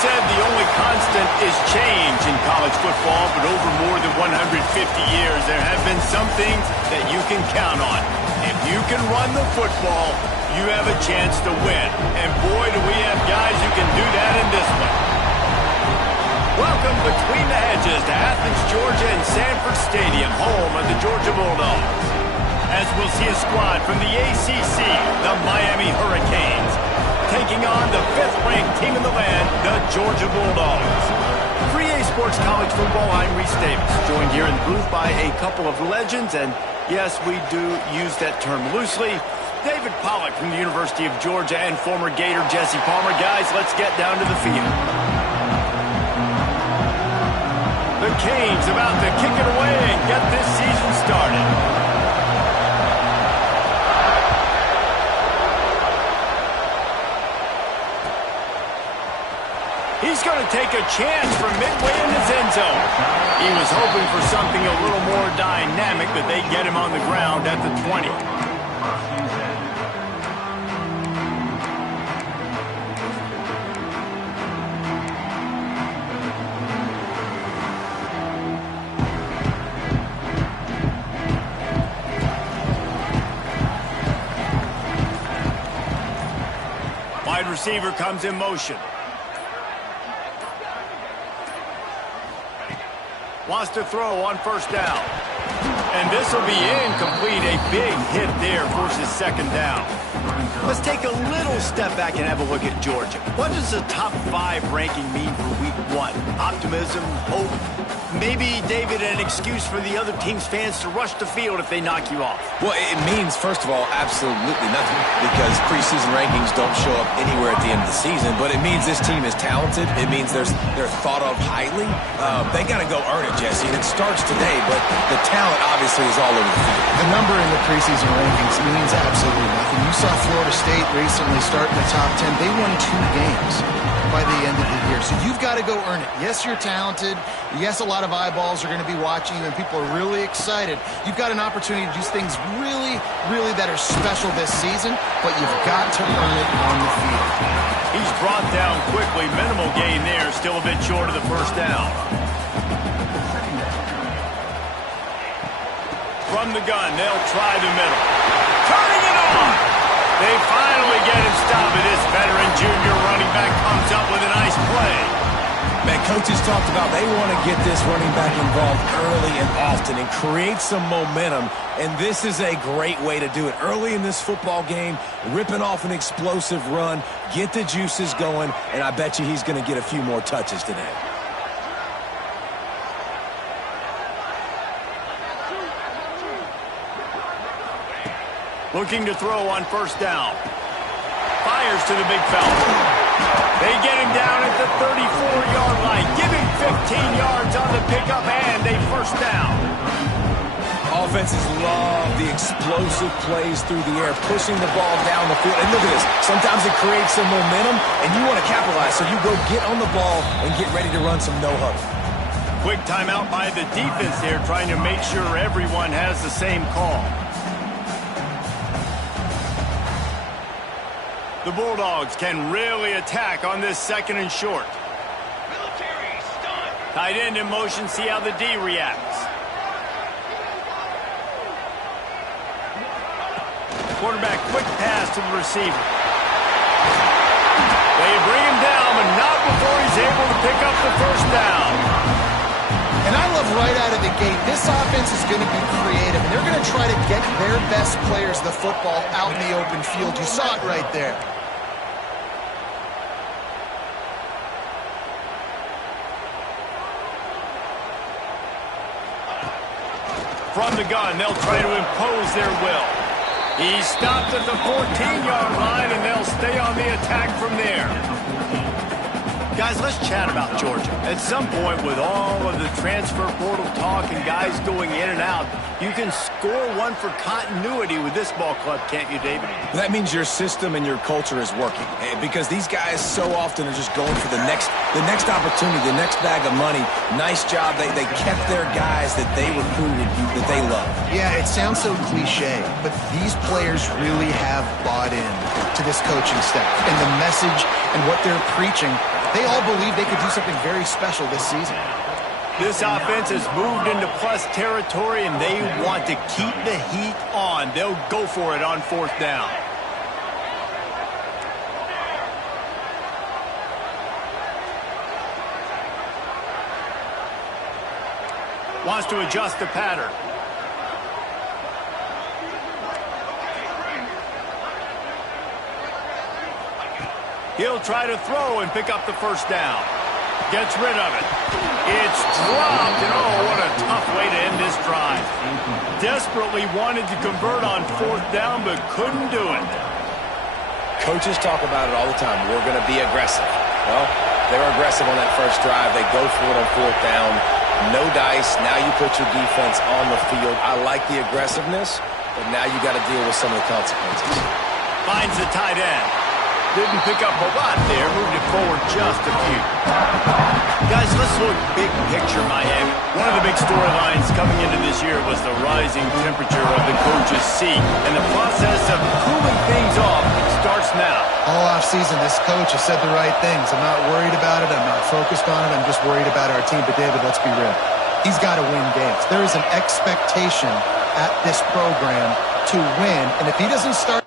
said the only constant is change in college football, but over more than 150 years, there have been some things that you can count on. If you can run the football, you have a chance to win. And boy, do we have guys who can do that in this one. Welcome between the hedges to Athens, Georgia and Sanford Stadium, home of the Georgia Bulldogs. As we'll see a squad from the ACC, the Miami Hurricanes, taking on the 5th-ranked team in the land, the Georgia Bulldogs. For EA Sports College Football, I'm Reese Davis, joined here in the booth by a couple of legends, and yes, we do use that term loosely. David Pollack from the University of Georgia and former Gator Jesse Palmer. Guys, let's get down to the field. The Canes about to kick it away and get this season started. He's going to take a chance from midway in his end zone. He was hoping for something a little more dynamic, but they get him on the ground at the 20. Wide receiver comes in motion. Wants to throw on first down. And this will be incomplete. A big hit there, forces second down. Let's take a little step back and have a look at Georgia. What does the top 5 ranking mean for week 1? Optimism, hope, maybe, David, an excuse for the other team's fans to rush the field if they knock you off? Well, it means, first of all, absolutely nothing, because preseason rankings don't show up anywhere at the end of the season, but it means this team is talented. It means they're thought of highly. They got to go earn it, Jesse, and it starts today, but the talent obviously is all over the field. The number in the preseason rankings means absolutely nothing. You saw Florida State recently start in the top 10. They won 2 games by the end of the year. So you've got to go earn it. Yes, you're talented. Yes, a lot of eyeballs are going to be watching you, and people are really excited. You've got an opportunity to do things really, really that are special this season, but you've got to earn it on the field. He's brought down quickly. Minimal gain there. Still a bit short of the first down. From the gun, they'll try the middle. Turning it on! They finally get him stopped, and this veteran junior running back comes up with a nice play. Man, coaches talked about they want to get this running back involved early and often and create some momentum, and this is a great way to do it. Early in this football game, ripping off an explosive run, get the juices going, and I bet you he's going to get a few more touches today. Looking to throw on first down. Fires to the big fella. They get him down at the 34-yard line. Give him 15 yards on the pickup and a first down. Offenses love the explosive plays through the air, pushing the ball down the field. And look at this. Sometimes it creates some momentum, and you want to capitalize. So you go get on the ball and get ready to run some no-huddle. Quick timeout by the defense here, trying to make sure everyone has the same call. The Bulldogs can really attack on this second and short. Tight end in motion, see how the D reacts. Quarterback, quick pass to the receiver. They bring him down, but not before he's able to pick up the first down. And I love right out of the gate, this offense is going to be creative, and they're going to try to get their best players the football out in the open field. You saw it right there. From the gun, they'll try to impose their will. He's stopped at the 14-yard line, and they'll stay on the attack from there. Guys, let's chat about Georgia. At some point, with all of the transfer portal talk and guys going in and out, you can score one for continuity with this ball club, can't you, David? That means your system and your culture is working, because these guys so often are just going for the next opportunity, the next bag of money. Nice job. They kept their guys that they recruited, that they love. Yeah, it sounds so cliche, but these players really have bought in to this coaching staff and the message and what they're preaching They all believe they could do something very special this season. This offense has moved into plus territory, and they want to keep the heat on. They'll go for it on 4th down. Wants to adjust the pattern. He'll try to throw and pick up the 1st down. Gets rid of it. It's dropped, and oh, what a tough way to end this drive. Desperately wanted to convert on 4th down, but couldn't do it. Coaches talk about it all the time. We're going to be aggressive. Well, they were aggressive on that first drive. They go for it on 4th down. No dice. Now you put your defense on the field. I like the aggressiveness, but now you got to deal with some of the consequences. Finds the tight end. Didn't pick up a lot there. Moved it forward just a few. Guys, let's look big picture Miami. One of the big storylines coming into this year was the rising temperature of the coach's seat. And the process of cooling things off starts now. All offseason, this coach has said the right things. I'm not worried about it. I'm not focused on it. I'm just worried about our team. But, David, let's be real. He's got to win games. There is an expectation at this program to win. And if he doesn't start...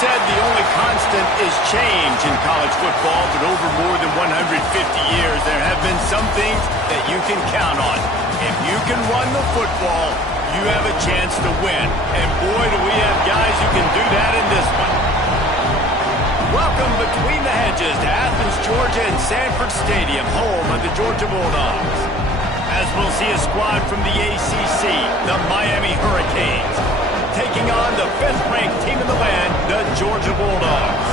Said the only constant is change in college football, but over more than 150 years, there have been some things that you can count on. If you can run the football, you have a chance to win. And boy, do we have guys who can do that in this one. Welcome between the hedges to Athens, Georgia and Sanford Stadium, home of the Georgia Bulldogs. As we'll see a squad from the ACC, the Miami Hurricanes, taking on the 5th-ranked team in the land, the Georgia Bulldogs.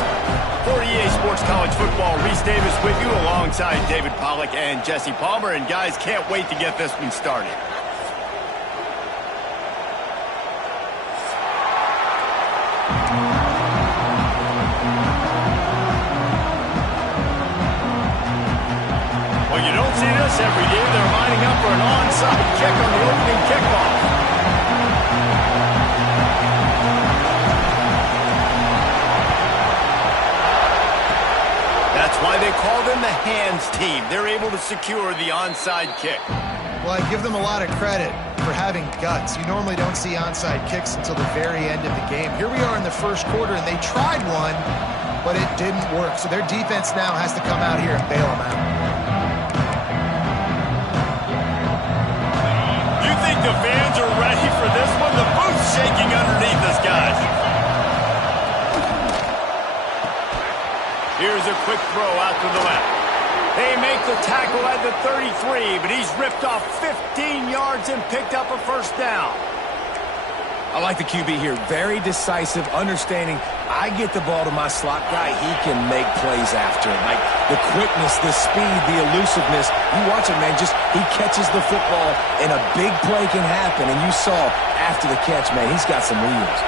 For EA Sports College Football, Reese Davis with you alongside David Pollack and Jesse Palmer. And guys, can't wait to get this one started. Well, you don't see this every year. They're lining up for an onside kick on the opening kickoff. That's why they call them the hands team. They're able to secure the onside kick. Well, I give them a lot of credit for having guts. You normally don't see onside kicks until the very end of the game. Here we are in the first quarter, and they tried one, but it didn't work. So their defense now has to come out here and bail them out. You think the fans are ready for this one? The booth's shaking underneath us, guys. Here's a quick throw out to the left. They make the tackle at the 33, but he's ripped off 15 yards and picked up a 1st down. I like the QB here. Very decisive, understanding I get the ball to my slot guy, he can make plays after it. Like the quickness, the speed, the elusiveness. You watch it, man, just he catches the football and a big play can happen. And you saw after the catch, man, he's got some wheels.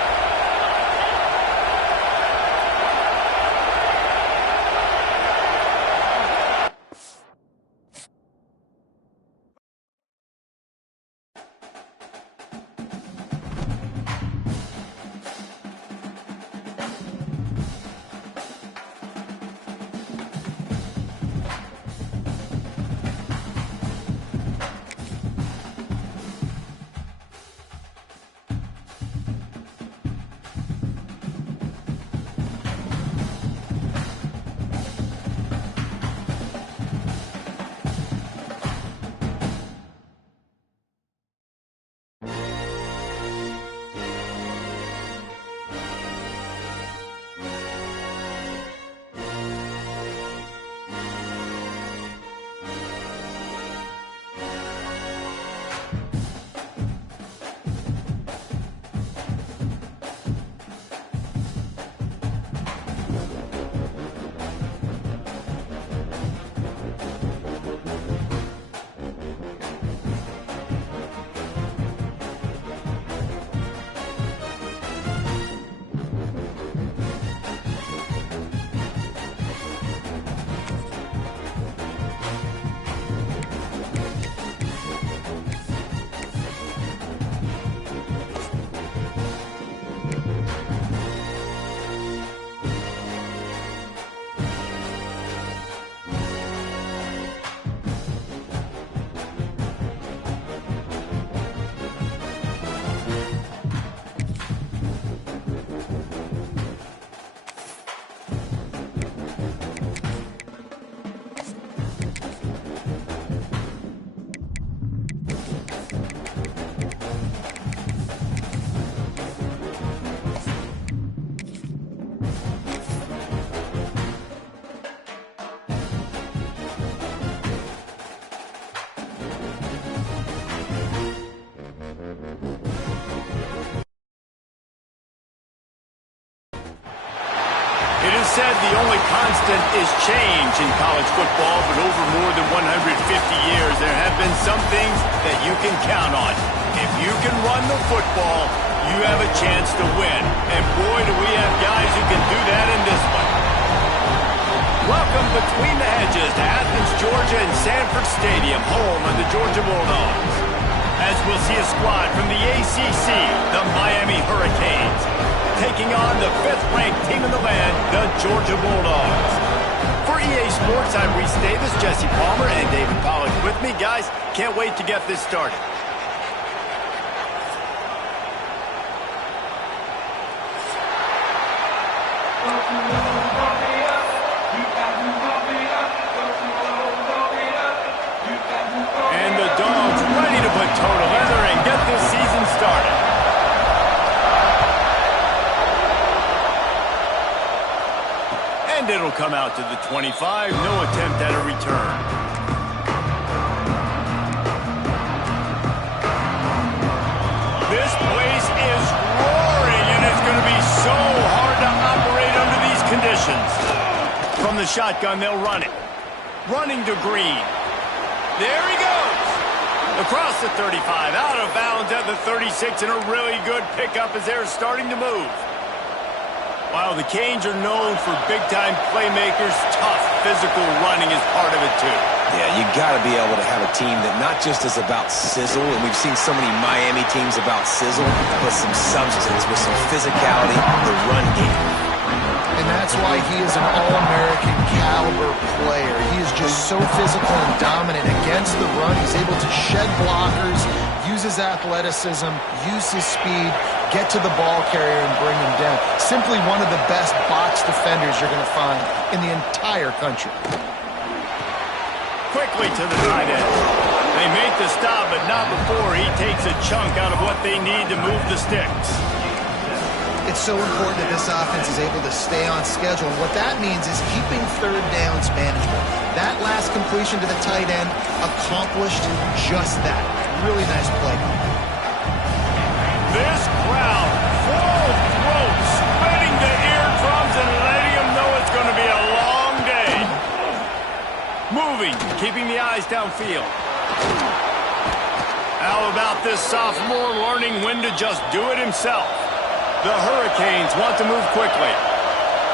It is said the only constant is change in college football, but over more than 150 years, there have been some things that you can count on. If you can run the football, you have a chance to win. And boy, do we have guys who can do that in this one. Welcome between the hedges to Athens, Georgia and Sanford Stadium, home of the Georgia Bulldogs. As we'll see a squad from the ACC, the Miami Hurricanes, taking on the 5th-ranked team in the land, the Georgia Bulldogs. For EA Sports, I'm Reese Davis, Jesse Palmer, and David Pollack with me. Guys, can't wait to get this started. And the Dogs ready to put total leather and get this season started. And it'll come out to the 25. No attempt at a return. This place is roaring, and it's going to be so hard to operate under these conditions. From the shotgun, they'll run it. Running to Green. There he goes. Across the 35, out of bounds at the 36, and a really good pickup as they're starting to move. While the Canes are known for big-time playmakers, tough physical running is part of it, too. Yeah, you got to be able to have a team that not just is about sizzle, and we've seen so many Miami teams about sizzle, but some substance with some physicality, the run game. And that's why he is an All-American caliber player. He is just so physical and dominant against the run. He's able to shed blockers, use his athleticism, use his speed, get to the ball carrier and bring him down. Simply one of the best box defenders you're going to find in the entire country. Quickly to the tight end. They make the stop, but not before he takes a chunk out of what they need to move the sticks. It's so important that this offense is able to stay on schedule. And what that means is keeping third downs manageable. That last completion to the tight end accomplished just that. Really nice play. This crowd, full throat, spreading the eardrums. keeping the eyes downfield. How about this sophomore learning when to just do it himself? The Hurricanes want to move quickly.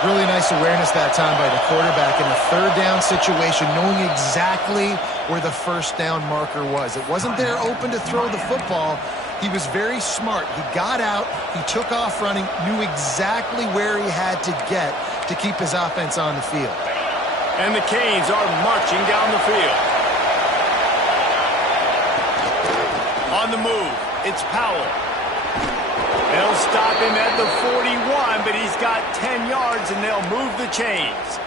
Really nice awareness that time by the quarterback in a third down situation, knowing exactly where the first down marker was. It wasn't there open to throw the football. He was very smart. He got out, he took off running, knew exactly where he had to get to keep his offense on the field. And the Canes are marching down the field. On the move, it's Powell. They'll stop him at the 41, but he's got 10 yards, and they'll move the chains.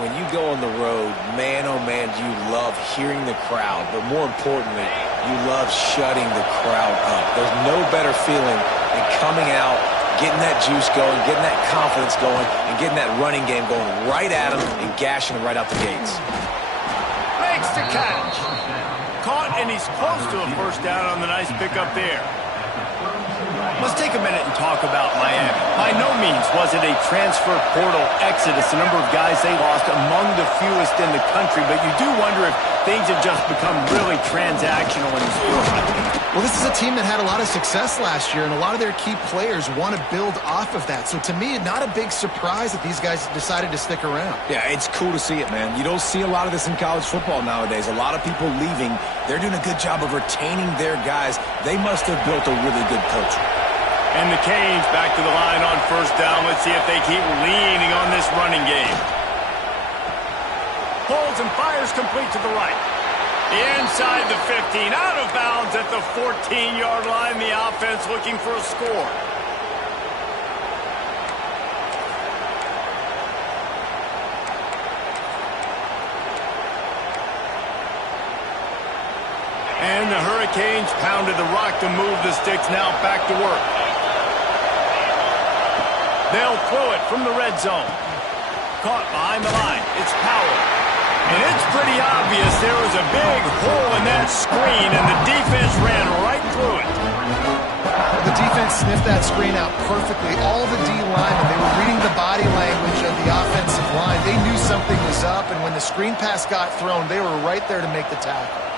When you go on the road, man, oh man, you love hearing the crowd, but more importantly, you love shutting the crowd up. There's no better feeling than coming out, getting that juice going, getting that confidence going, and getting that running game going right at them and gashing them right out the gates. Makes the catch. Caught, and he's close to a first down on the nice pickup there. Let's take a minute and talk about Miami. By no means was it a transfer portal exodus, the number of guys they lost among the fewest in the country, but you do wonder if things have just become really transactional in the sport. Well, this is a team that had a lot of success last year, and a lot of their key players want to build off of that. So to me, not a big surprise that these guys decided to stick around. Yeah, it's cool to see it, man. You don't see a lot of this in college football nowadays. A lot of people leaving. They're doing a good job of retaining their guys. They must have built a really good culture. And the Canes back to the line on first down. Let's see if they keep leaning on this running game. Pulls and fires complete to the right. Inside the 15, out of bounds at the 14-yard line. The offense looking for a score. And the Hurricanes pounded the rock to move the sticks. Now back to work. They'll throw it from the red zone. Caught behind the line. It's Powell. And it's pretty obvious there was a big hole in that screen, and the defense ran right through it. The defense sniffed that screen out perfectly. All the D linemen, they were reading the body language of the offensive line. They knew something was up, and when the screen pass got thrown, they were right there to make the tackle.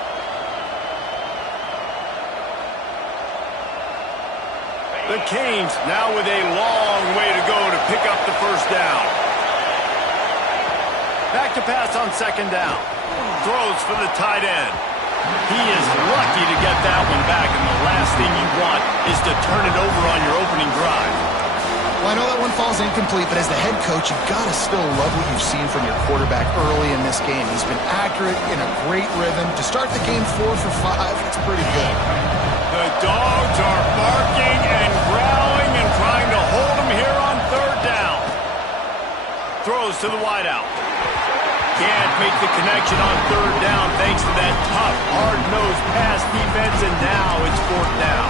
The Canes now with a long way to go to pick up the first down. Back to pass on second down. Throws for the tight end. He is lucky to get that one back, and the last thing you want is to turn it over on your opening drive. Well, I know that one falls incomplete, but as the head coach, you've got to still love what you've seen from your quarterback early in this game. He's been accurate, in a great rhythm. To start the game 4 for 5, that's pretty good. The Dogs are barking and growling and trying to hold him here on third down. Throws to the wideout. Can't make the connection on third down thanks to that tough, hard-nosed pass defense, and now it's fourth down.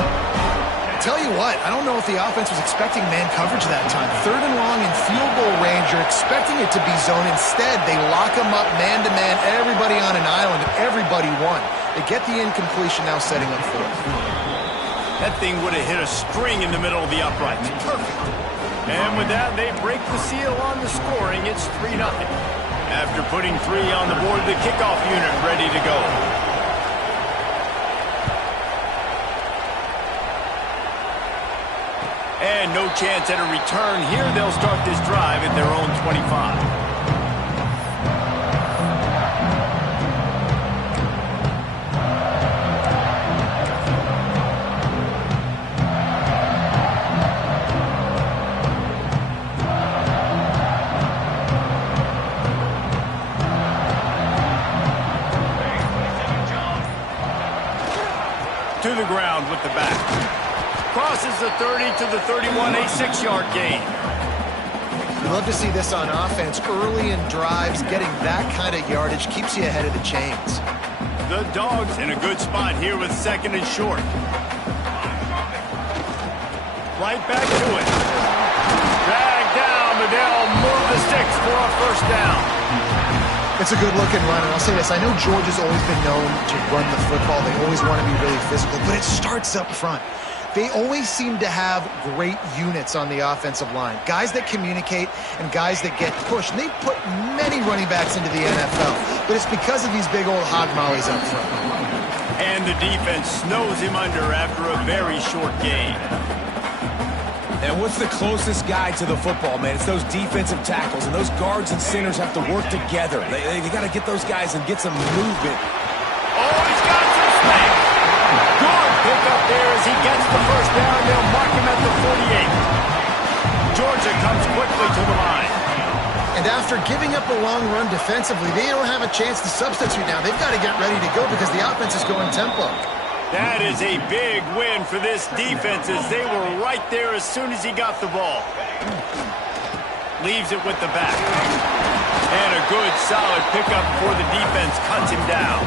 Tell you what, I don't know if the offense was expecting man coverage that time. Third and long in field goal range, you're expecting it to be zone. Instead, they lock them up man-to-man, everybody on an island, and everybody won. They get the incompletion, now setting up fourth. That thing would have hit a string in the middle of the uprights. Perfect. And with that, they break the seal on the scoring. It's 3-0. After putting 3 on the board, the kickoff unit ready to go. And no chance at a return here. They'll start this drive at their own 25. To the ground with the back. Crosses the 30 to the 31, a 6-yard gain. You love to see this on offense. Early in drives, getting that kind of yardage keeps you ahead of the chains. The Dogs in a good spot here with second and short. Right back to it. Dragged down, but they'll move the sticks for a first down. It's a good-looking run, and I'll say this. I know Georgia's always been known to run the football. They always want to be really physical, but it starts up front. They always seem to have great units on the offensive line. Guys that communicate and guys that get pushed. And they put many running backs into the NFL, but it's because of these big old hog mollies up front. And the defense snows him under after a very short gain. And what's the closest guy to the football, man? It's those defensive tackles, and those guards and centers have to work together. They got to get those guys and get some movement. Oh, he's got some space. Good pick up there as he gets the first down. They'll mark him at the 48. Georgia comes quickly to the line. And after giving up a long run defensively, they don't have a chance to substitute now. They've got to get ready to go because the offense is going tempo. That is a big win for this defense as they were right there as soon as he got the ball. Leaves it with the back. And a good, solid pickup before the defense cuts him down.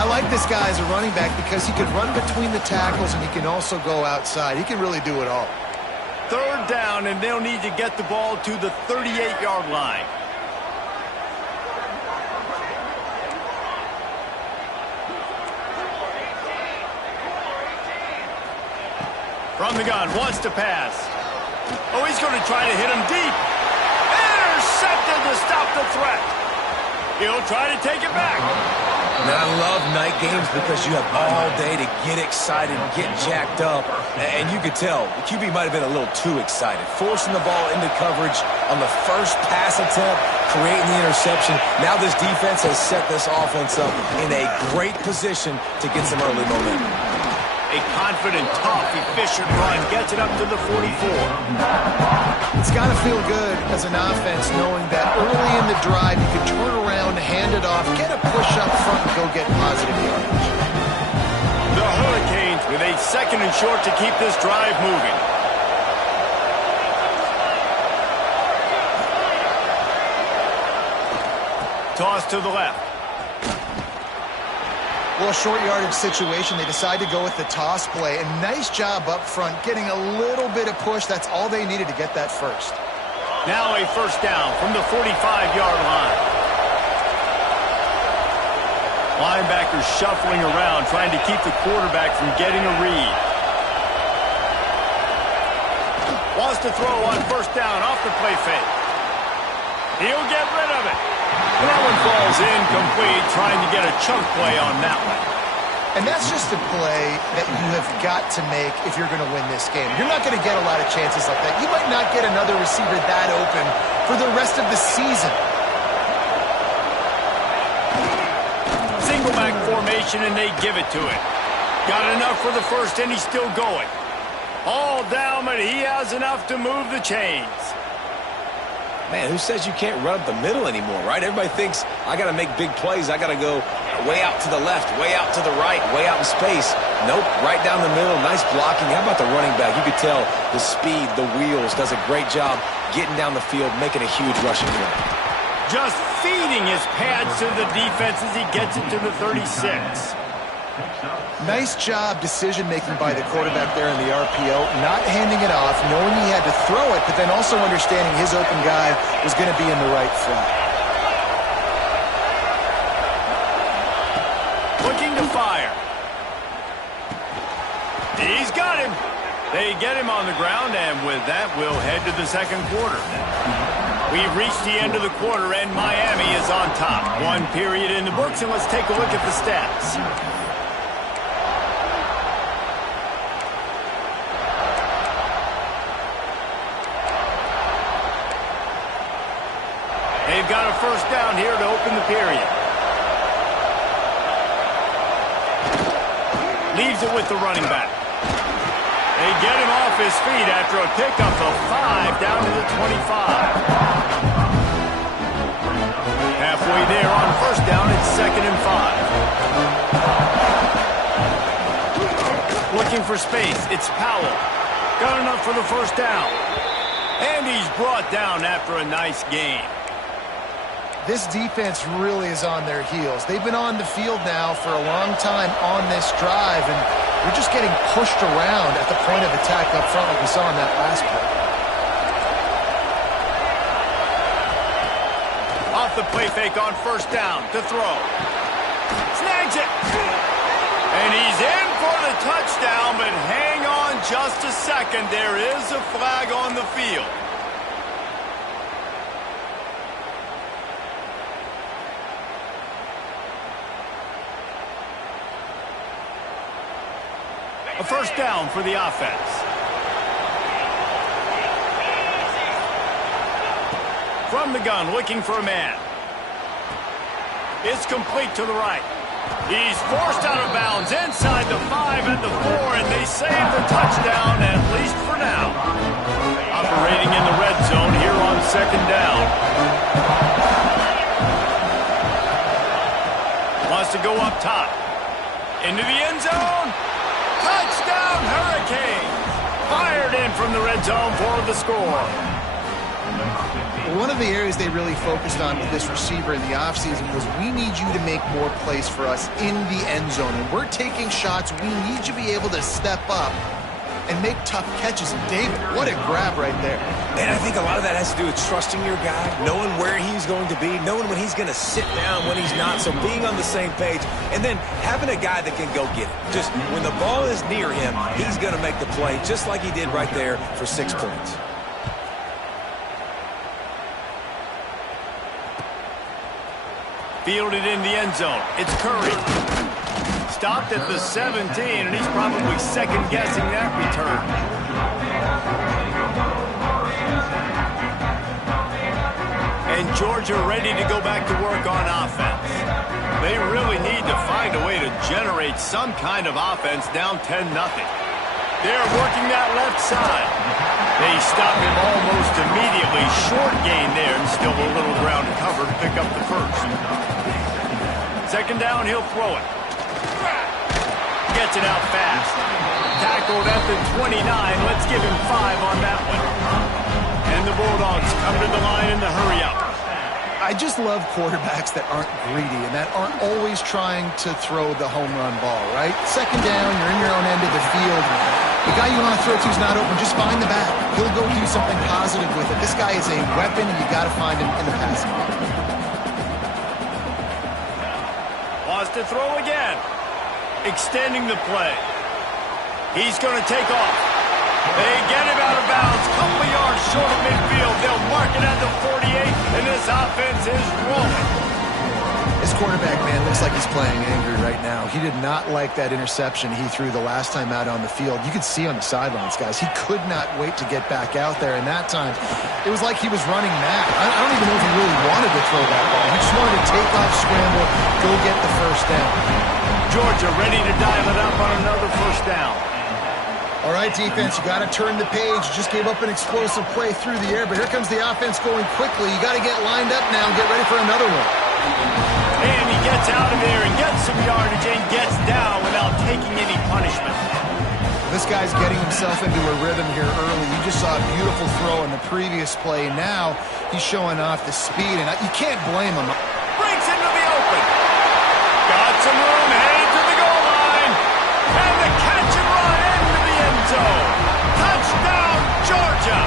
I like this guy as a running back because he can run between the tackles and he can also go outside. He can really do it all. Third down, and they'll need to get the ball to the 38-yard line. From the gun, wants to pass. Oh, he's going to try to hit him deep. Intercepted to stop the threat. He'll try to take it back. Man, I love night games because you have all day to get excited, get jacked up. And you could tell the QB might have been a little too excited. Forcing the ball into coverage on the first pass attempt, creating the interception. Now this defense has set this offense up in a great position to get some early momentum. A confident, tough, efficient run gets it up to the 44. It's got to feel good as an offense knowing that early in the drive you can turn around, hand it off, get a push up front, and go get positive yardage. The Hurricanes with a second and short to keep this drive moving. Toss to the left. Well, short yardage situation, they decide to go with the toss play. And nice job up front, getting a little bit of push. That's all they needed to get that first. Now a first down from the 45-yard line. Linebackers shuffling around, trying to keep the quarterback from getting a read. Wants to throw on first down off the play fake. He'll get rid of it. And that one falls incomplete, trying to get a chunk play on that one. And that's just a play that you have got to make if you're going to win this game. You're not going to get a lot of chances like that. You might not get another receiver that open for the rest of the season. Single back formation, and they give it to him. Got enough for the first, and he's still going. All down, but he has enough to move the chains. Man, who says you can't run up the middle anymore, right? Everybody thinks, I got to make big plays. I got to go way out to the left, way out to the right, way out in space. Nope, right down the middle. Nice blocking. How about the running back? You could tell the speed, the wheels, does a great job getting down the field, making a huge rushing play. Just feeding his pads to the defense as he gets it to the 36. Nice job decision-making by the quarterback there in the RPO, not handing it off, knowing he had to throw it, but then also understanding his open guy was going to be in the right flat. Looking to fire. He's got him. They get him on the ground, and with that, we'll head to the second quarter. We've reached the end of the quarter, and Miami is on top. One period in the books, and let's take a look at the stats. They've got a first down here to open the period. Leaves it with the running back. They get him off his feet after a pickup of 5 down to the 25. Halfway there on first down, it's 2nd and 5. Looking for space, it's Powell. Got enough for the first down. And he's brought down after a nice gain. This defense really is on their heels. They've been on the field now for a long time on this drive, and they're just getting pushed around at the point of attack up front like we saw in that last play. Off the play fake on first down to throw. Snags it. And he's in for the touchdown, but hang on just a second. There is a flag on the field. A first down for the offense. From the gun, looking for a man. It's complete to the right. He's forced out of bounds inside the 5 and the 4, and they save the touchdown, at least for now. Operating in the red zone here on second down. Wants to go up top. Into the end zone. Touchdown, Hurricanes! Fired in from the red zone for the score. One of the areas they really focused on with this receiver in the offseason was we need you to make more plays for us in the end zone. And we're taking shots. We need you to be able to step up and make tough catches. And David, what a grab right there. And I think a lot of that has to do with trusting your guy, knowing where he's going to be, knowing when he's going to sit down, when he's not, so being on the same page, and then having a guy that can go get it. Just when the ball is near him, he's going to make the play, just like he did right there for 6 points. Fielded in the end zone. It's Curry. Stopped at the 17, and he's probably second-guessing that return. And Georgia ready to go back to work on offense. They really need to find a way to generate some kind of offense down 10-0. They're working that left side. They stop him almost immediately. Short gain there, and still a little ground to cover to pick up the first. Second down, he'll throw it. Gets it out fast. Tackled at the 29. Let's give him 5 on that one. And the Bulldogs come to the line in the hurry up. I just love quarterbacks that aren't greedy and that aren't always trying to throw the home run ball, right? Second down, you're in your own end of the field. The guy you want to throw to is not open. Just find the back. He'll go do something positive with it. This guy is a weapon, and you got to find him in the passing game. Wants to throw again. Extending the play. He's going to take off. They get him out of bounds. Couple yards short of midfield. They'll mark it at the 48, and this offense is rolling. This quarterback, man, looks like he's playing angry right now. He did not like that interception he threw the last time out on the field. You could see on the sidelines, guys, he could not wait to get back out there. And that time, it was like he was running mad. I don't even know if he really wanted to throw that ball. He just wanted to take off, scramble, go get the first down. Georgia ready to dial it up on another first down. All right, defense, you got to turn the page. You just gave up an explosive play through the air, but here comes the offense going quickly. You got to get lined up now and get ready for another one. And he gets out of there and gets some yardage and gets down without taking any punishment. This guy's getting himself into a rhythm here early. You just saw a beautiful throw in the previous play. Now he's showing off the speed, and you can't blame him. Breaks into the open. Got some room, headed to the goal line. And the catch and run into the end zone. Touchdown, Georgia.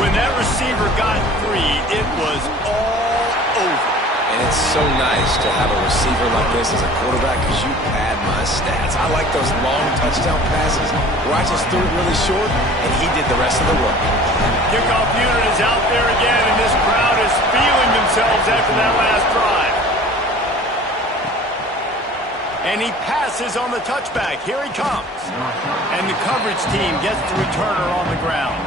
When that receiver got free, it was all over. And it's so nice to have a receiver like this as a quarterback because you pad my stats. I like those long touchdown passes where I just threw it really short and he did the rest of the work. Kickoff unit is out there again, and this crowd is feeling themselves after that last drive. And he passes on the touchback. Here he comes. And the coverage team gets the returner on the ground.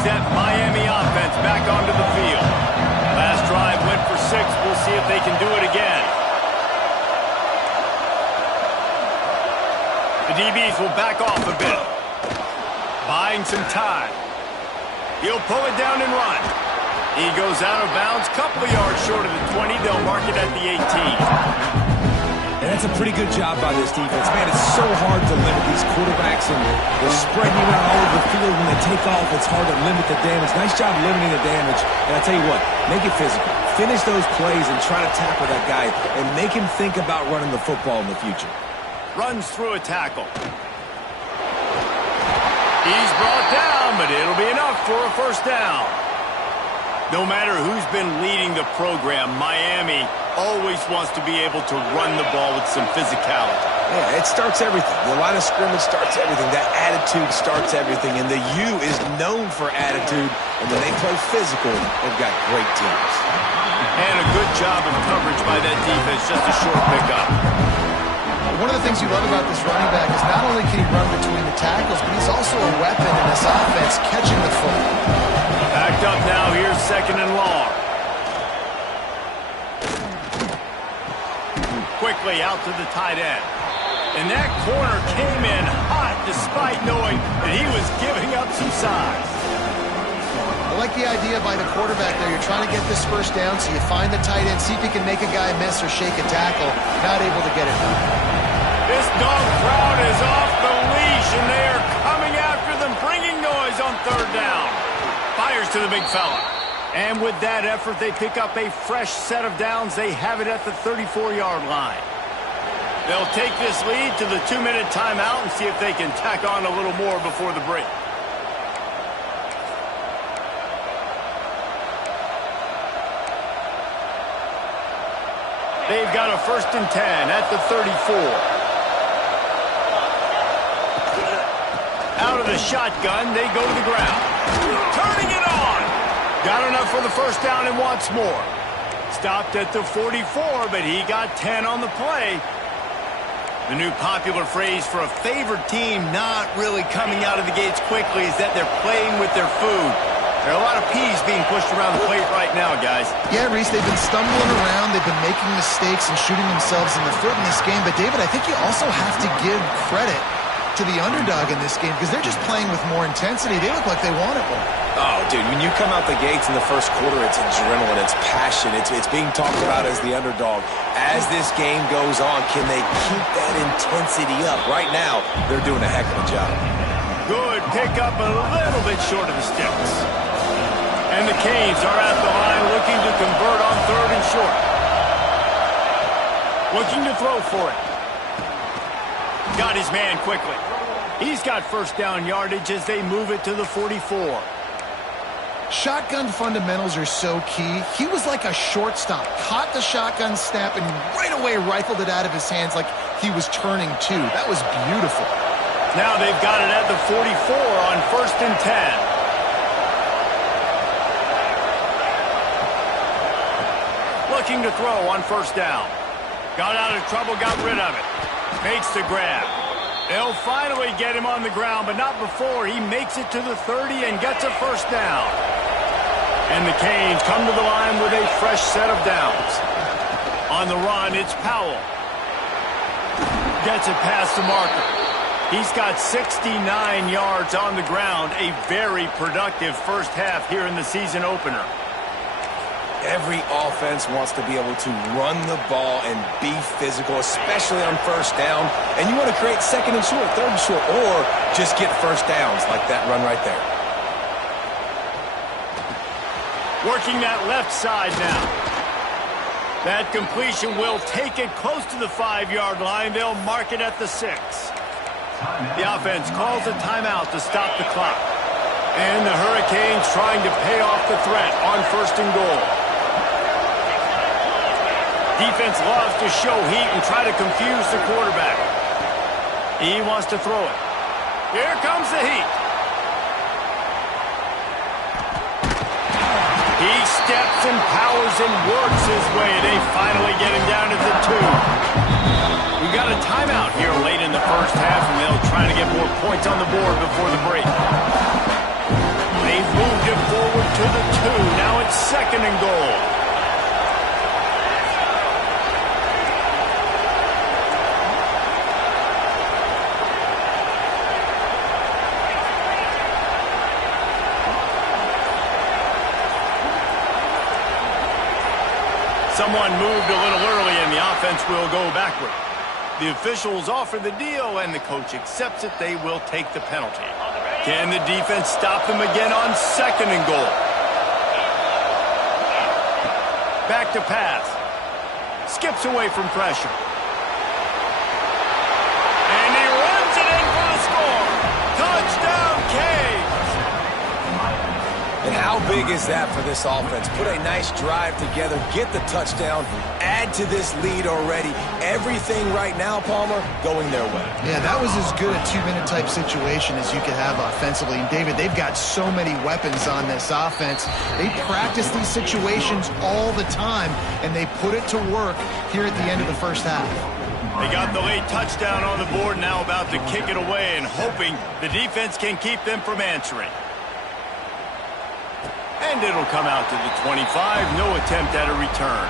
That Miami offense back onto the field. Last drive went for 6. We'll see if they can do it again. The DBs will back off a bit. buying some time. He'll pull it down and run. He goes out of bounds, couple of yards short of the 20. They'll mark it at the 18. And that's a pretty good job by this defense. Man, it's so hard to limit these quarterbacks, and they're spreading you out all over the field. When they take off, it's hard to limit the damage. Nice job limiting the damage. And I tell you what, make it physical. Finish those plays and try to tackle that guy and make him think about running the football in the future. Runs through a tackle. He's brought down, but it'll be enough for a first down. No matter who's been leading the program, Miami always wants to be able to run the ball with some physicality. Yeah, it starts everything. The line of scrimmage starts everything. That attitude starts everything. And the U is known for attitude. And when they play physical, they've got great teams. And a good job of coverage by that defense. Just a short pickup. One of the things you love about this running back is not only can he run between the tackles, but he's also a weapon in this offense, catching the football. Backed up now. Here's second and long. Quickly out to the tight end. And that corner came in hot despite knowing that he was giving up some size. I like the idea by the quarterback there. You're trying to get this first down, so you find the tight end, see if he can make a guy miss or shake a tackle. Not able to get it done. This dog crowd is off the leash, and they are coming after them, bringing noise on third down. Fires to the big fella. And with that effort, they pick up a fresh set of downs. They have it at the 34-yard line. They'll take this lead to the 2-minute timeout and see if they can tack on a little more before the break. They've got a 1st and 10 at the 34. Out of the shotgun, they go to the ground. Turning it on. Got enough for the first down and wants more. Stopped at the 44, but he got 10 on the play. The new popular phrase for a favored team not really coming out of the gates quickly is that they're playing with their food. There are a lot of peas being pushed around the plate right now, guys. Yeah, Reese, they've been stumbling around. They've been making mistakes and shooting themselves in the foot in this game. But, David, I think you also have to give credit to the underdog in this game because they're just playing with more intensity. They look like they want it more. Oh, dude, when you come out the gates in the first quarter, it's adrenaline, it's passion, it's being talked about as the underdog. As this game goes on, can they keep that intensity up? Right now, they're doing a heck of a job. Good pickup, a little bit short of the sticks. And the Canes are at the line looking to convert on 3rd and short. Looking to throw for it. Got his man quickly. He's got first down yardage as they move it to the 44. Shotgun fundamentals are so key. He was like a shortstop. Caught the shotgun snap and right away rifled it out of his hands like he was turning two. That was beautiful. Now they've got it at the 44 on 1st and 10. Looking to throw on first down. Got out of trouble, got rid of it. Makes the grab. They'll finally get him on the ground, but not before he makes it to the 30 and gets a first down. And the Canes come to the line with a fresh set of downs. On the run, it's Powell. Gets it past the marker. He's got 69 yards on the ground. A very productive first half here in the season opener. Every offense wants to be able to run the ball and be physical, especially on first down. And you want to create 2nd and short, 3rd and short, or just get first downs like that run right there. Working that left side now. That completion will take it close to the 5-yard line. They'll mark it at the 6. The offense calls a timeout to stop the clock. And the Hurricanes trying to pay off the threat on 1st and goal. Defense loves to show heat and try to confuse the quarterback. He wants to throw it. Here comes the heat. He steps and powers and works his way. They finally get him down to the 2. We've got a timeout here late in the first half, and they'll try to get more points on the board before the break. They've moved it forward to the 2. Now it's 2nd and goal. Someone moved a little early, and the offense will go backward. The officials offer the deal, and the coach accepts it. They will take the penalty. Can the defense stop them again on 2nd and goal? Back to pass. Skips away from pressure. And he runs it in for the score. Touchdown, Canes. And how big is that for this offense? Put a nice drive together, get the touchdown, add to this lead already. Everything right now, Palmer, going their way. Yeah, that was as good a 2-minute type situation as you could have offensively. And, David, they've got so many weapons on this offense. They practice these situations all the time, and they put it to work here at the end of the first half. They got the late touchdown on the board, now about to kick it away and hoping the defense can keep them from answering. And it'll come out to the 25. No attempt at a return.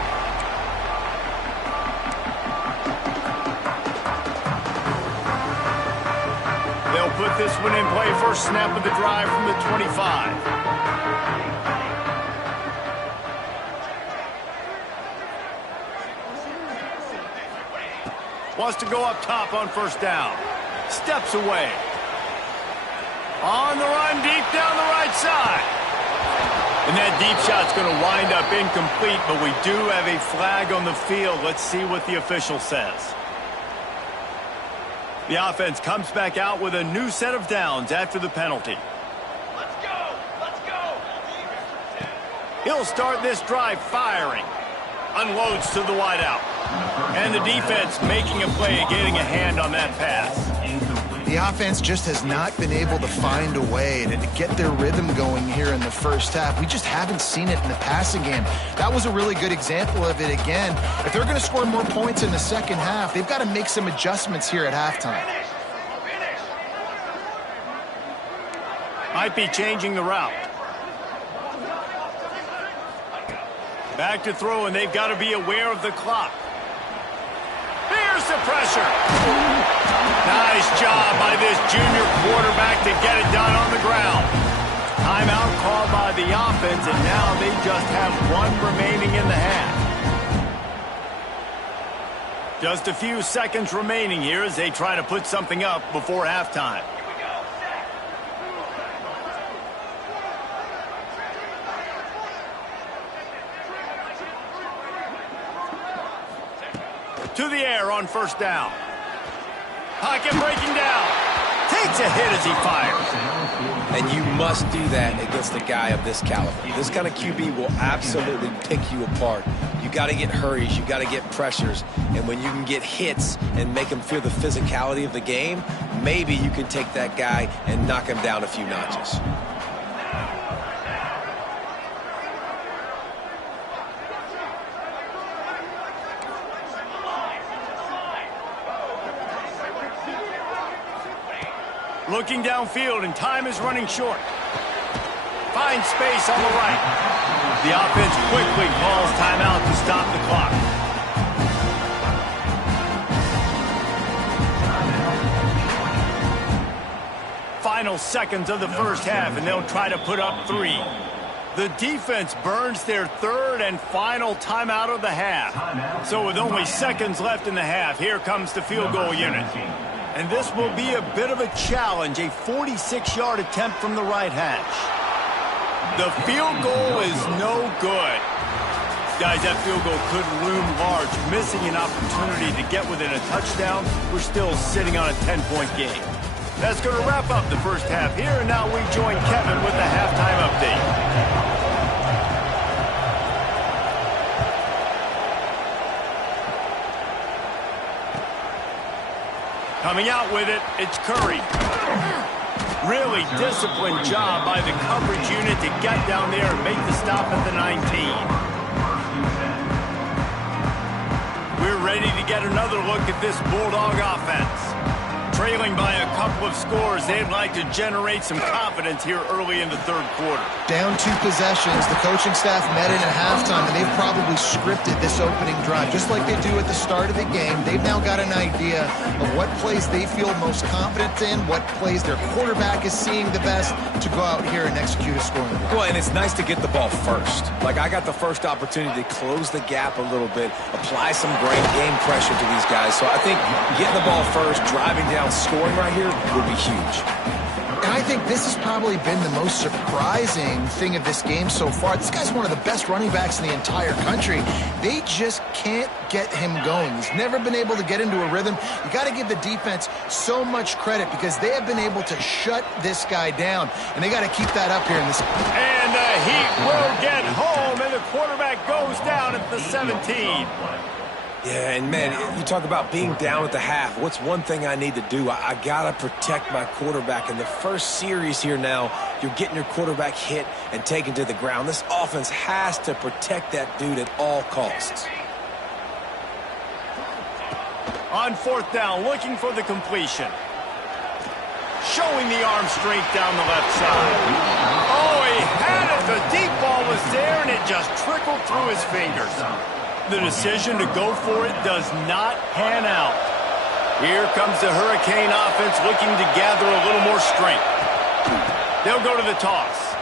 They'll put this one in play. First snap of the drive from the 25. Wants to go up top on first down. Steps away. On the run, deep down the right side. And that deep shot's going to wind up incomplete, but we do have a flag on the field. Let's see what the official says. The offense comes back out with a new set of downs after the penalty. Let's go! Let's go! He'll start this drive firing. Unloads to the wideout. And the defense making a play, getting a hand on that pass. The offense just has not been able to find a way to get their rhythm going here in the first half. We just haven't seen it in the passing game. That was a really good example of it again. If they're going to score more points in the second half, they've got to make some adjustments here at halftime. Might be changing the route. Back to throw, and they've got to be aware of the clock. Here's the pressure. Nice job by this junior quarterback to get it done on the ground. Timeout called by the offense, and now they just have one remaining in the half. Just a few seconds remaining here as they try to put something up before halftime. To the air on first down. Pocket breaking down. Takes a hit as he fires. And you must do that against a guy of this caliber. This kind of QB will absolutely pick you apart. You got to get hurries. You got to get pressures. And when you can get hits and make him feel the physicality of the game, maybe you can take that guy and knock him down a few notches. Looking downfield, and time is running short. Finds space on the right. The offense quickly calls timeout to stop the clock. Final seconds of the first half, and they'll try to put up 3. The defense burns their third and final timeout of the half. So with only seconds left in the half, here comes the field goal unit. And this will be a bit of a challenge, a 46-yard attempt from the right hash. The field goal is no good. Guys, that field goal could loom large. Missing an opportunity to get within a touchdown. We're still sitting on a 10-point game. That's going to wrap up the first half here, and now we join Kevin with the halftime update. Coming out with it, it's Curry. Really disciplined job by the coverage unit to get down there and make the stop at the 19. We're ready to get another look at this Bulldog offense. trailing by a couple of scores. They'd like to generate some confidence here early in the third quarter. Down 2 possessions. The coaching staff met in at halftime, and they've probably scripted this opening drive. Just like they do at the start of the game, they've now got an idea of what plays they feel most confident in, what plays their quarterback is seeing the best to go out here and execute a scoring. Well, and it's nice to get the ball first. Like, I got the first opportunity to close the gap a little bit, apply some great game pressure to these guys. So I think getting the ball first, driving down, scoring right here would be huge. And I think this has probably been the most surprising thing of this game so far. This guy's one of the best running backs in the entire country. They just can't get him going. He's never been able to get into a rhythm. You got to give the defense so much credit because they have been able to shut this guy down, and they got to keep that up here in this. And the Heat will get home, and the quarterback goes down at the 17. Yeah, and man, you talk about being down at the half. What's one thing I need to do? I got to protect my quarterback. In the first series here now, you're getting your quarterback hit and taken to the ground. This offense has to protect that dude at all costs. On 4th down, looking for the completion. Showing the arm strength down the left side. Oh, he had it. The deep ball was there, and it just trickled through his fingers. The decision to go for it does not pan out. Here comes the Hurricane offense looking to gather a little more strength. They'll go to the toss.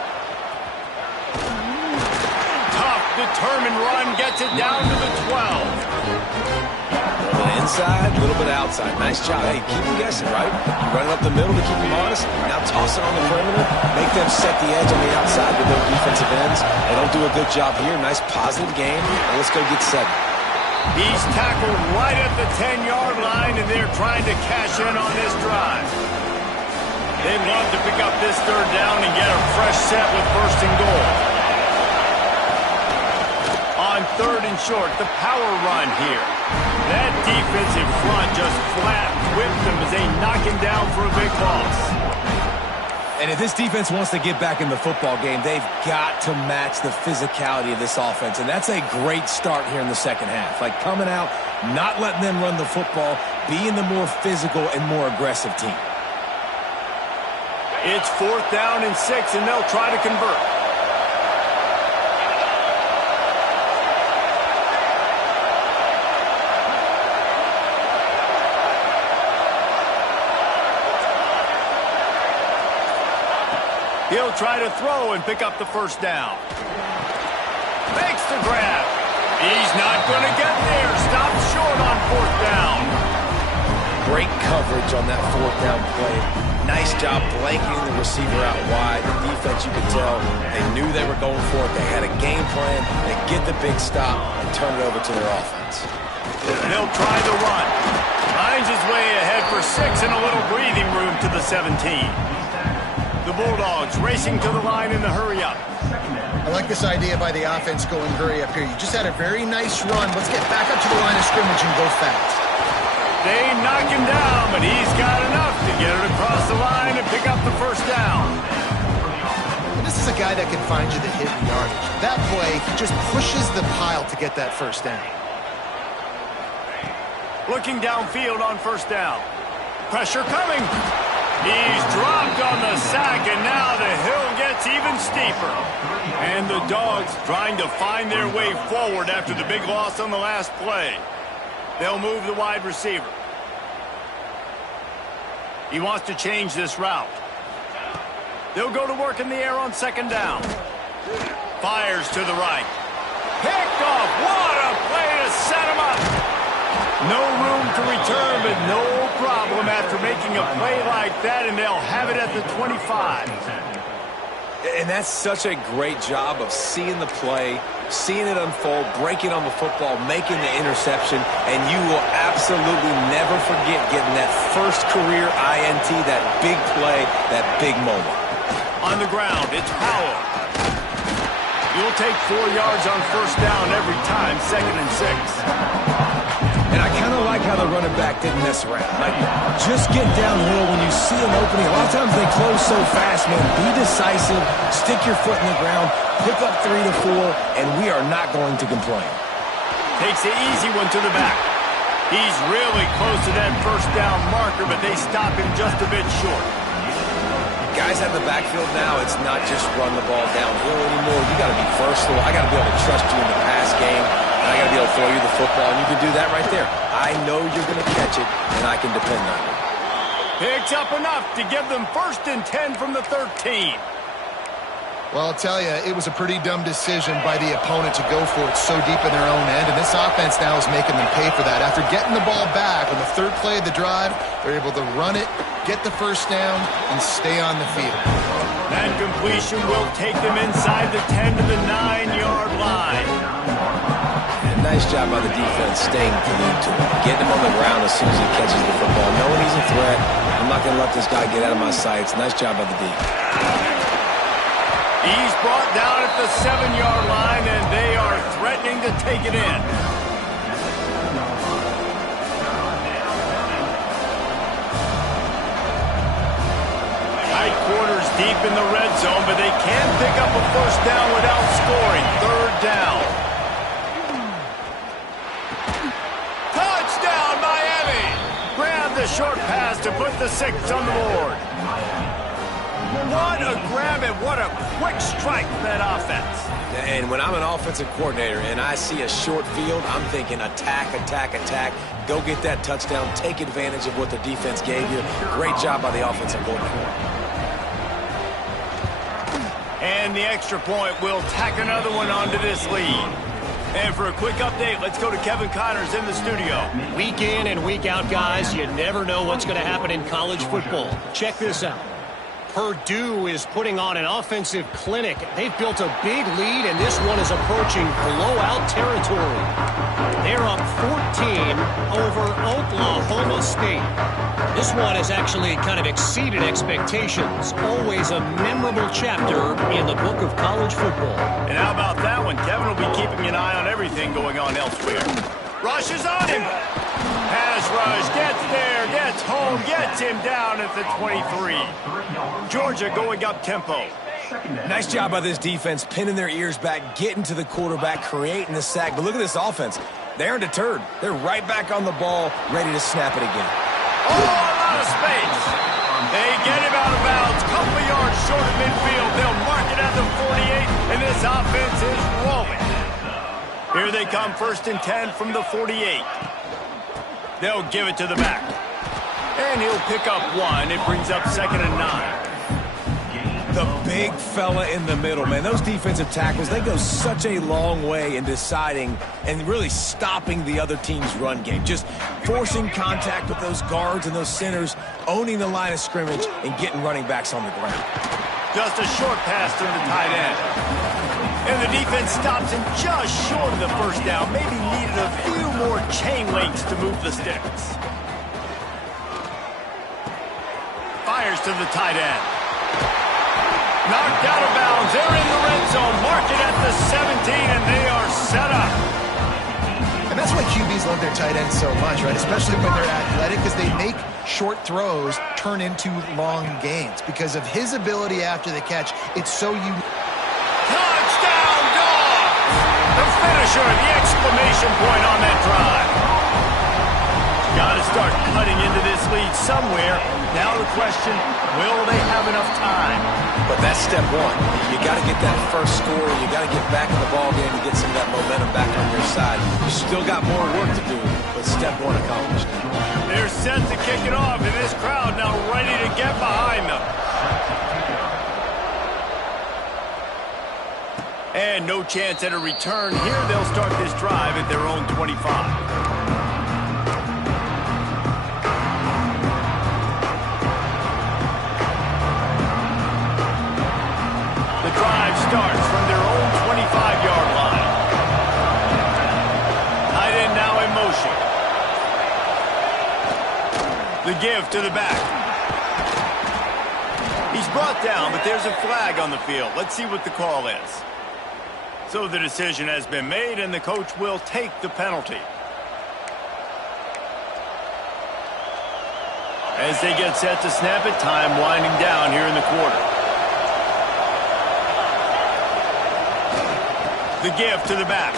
Tough, determined run gets it down to the 12. A little bit inside, a little bit outside. Nice job. Hey, keep them guessing, right? You run it up the middle to keep them honest. Now toss it on the perimeter. Make them set the edge on the outside with their defensive ends. They don't do a good job here. Nice positive game. And let's go get 7. He's tackled right at the 10-yard line, and they're trying to cash in on this drive. They'd love to pick up this 3rd down and get a fresh set with 1st and goal. On 3rd and short, the power run here. That defensive front just flat whipped them as they knock him down for a big loss. And if this defense wants to get back in the football game, they've got to match the physicality of this offense. And that's a great start here in the second half. Like coming out, not letting them run the football, being the more physical and more aggressive team. It's 4th down and 6, and they'll try to convert. He'll try to throw and pick up the 1st down. Makes the grab. He's not going to get there. Stopped short on 4th down. Great coverage on that 4th down play. Nice job blanketing the receiver out wide. The defense, you could tell, they knew they were going for it. They had a game plan. They get the big stop and turn it over to their offense. They'll try the run. Finds his way ahead for 6 and a little breathing room to the 17. The Bulldogs racing to the line in the hurry-up. I like this idea by the offense going hurry up here. You just had a very nice run. Let's get back up to the line of scrimmage and go fast. They knock him down, but he's got enough to get it across the line and pick up the 1st down. And this is a guy that can find you the hidden yardage. That play, he just pushes the pile to get that 1st down. Looking downfield on 1st down. Pressure coming. He's dropped on the sack, and now the hill gets even steeper. And the Dogs trying to find their way forward after the big loss on the last play. They'll move the wide receiver. He wants to change this route. They'll go to work in the air on 2nd down. Fires to the right. Picked off. What a play to set him up. No room to return, but no problem after making a play like that, and they'll have it at the 25. And that's such a great job of seeing the play, seeing it unfold, breaking on the football, making the interception, and you will absolutely never forget getting that first career INT, that big play, that big moment. On the ground, it's Powell. You'll take 4 yards on 1st down every time, 2nd and 6. And I kind of like how the running back didn't mess around. Like, just get downhill when you see an opening. A lot of times they close so fast, man. Be decisive, stick your foot in the ground, pick up 3 to 4, and we are not going to complain. Takes the easy one to the back. He's really close to that first down marker, but they stop him just a bit short. Guys out of the backfield now, it's not just run the ball downhill anymore. You got to be versatile. I got to be able to trust you in the pass game, and I got to be able to throw you the football, and you can do that right there. I know you're going to catch it, and I can depend on you. Picks up enough to give them 1st and 10 from the 13. Well, I'll tell you, it was a pretty dumb decision by the opponent to go for it so deep in their own end, and this offense now is making them pay for that. After getting the ball back on the 3rd play of the drive, they're able to run it, get the first down, and stay on the field. That completion will take them inside the 10 to the 9-yard line. And nice job by the defense staying glued to it, getting him on the ground as soon as he catches the football, knowing he's a threat. I'm not going to let this guy get out of my sights. Nice job by the defense. He's brought down at the 7-yard line, and they are threatening to take it in. Tight quarters deep in the red zone, but they can pick up a first down without scoring. 3rd down. Touchdown, Miami! Grab the short pass to put the 6 on the board. What a grab and what a quick strike for that offense. And when I'm an offensive coordinator and I see a short field, I'm thinking attack, attack, attack. Go get that touchdown. Take advantage of what the defense gave you. Great job by the offensive coordinator. And the extra point will tack another one onto this lead. And for a quick update, let's go to Kevin Connors in the studio. Week in and week out, guys, you never know what's going to happen in college football. Check this out. Purdue is putting on an offensive clinic. They've built a big lead, and this one is approaching blowout territory. They're up 14 over Oklahoma State. This one has actually kind of exceeded expectations. Always a memorable chapter in the book of college football. And how about that one? Kevin will be keeping an eye on everything going on elsewhere. Rush is on him. Pass rush, gets there, gets home, gets him down at the 23. Georgia going up tempo. Nice job by this defense, pinning their ears back, getting to the quarterback, creating the sack. But look at this offense. They aren't deterred. They're right back on the ball, ready to snap it again. Oh, a lot of space. They get him out of bounds, couple of yards short of midfield. They'll mark it at the 48, and this offense is rolling. Here they come, 1st and 10 from the 48. They'll give it to the back. And he'll pick up 1. It brings up 2nd and 9. The big fella in the middle, man. Those defensive tackles, they go such a long way in deciding and really stopping the other team's run game. Just forcing contact with those guards and those centers, owning the line of scrimmage, and getting running backs on the ground. Just a short pass to the tight end. And the defense stops him just short of the first down. Maybe needed a few more chain links to move the sticks. Fires to the tight end. Knocked out of bounds. They're in the red zone. Mark it at the 17, and they are set up. And that's why QBs love their tight ends so much, right? Especially when they're athletic, because they make short throws turn into long gains. Because of his ability after the catch, it's so unique. Touchdown, Dogs! The finisher, the exclamation point on that drive. Got to start cutting into this lead somewhere. Now the question, will they have enough time? But that's step 1. You got to get that first score. You got to get back in the ball game to get some of that momentum back on your side. You still got more work to do, but step 1 accomplished. They're set to kick it off, and this crowd now ready to get behind them. And no chance at a return here. They'll start this drive at their own 25. The drive starts from their own 25-yard line. Tight end now in motion. The give to the back. He's brought down, but there's a flag on the field. Let's see what the call is. So the decision has been made, and the coach will take the penalty. As they get set to snap it, time winding down here in the quarter. The give to the back.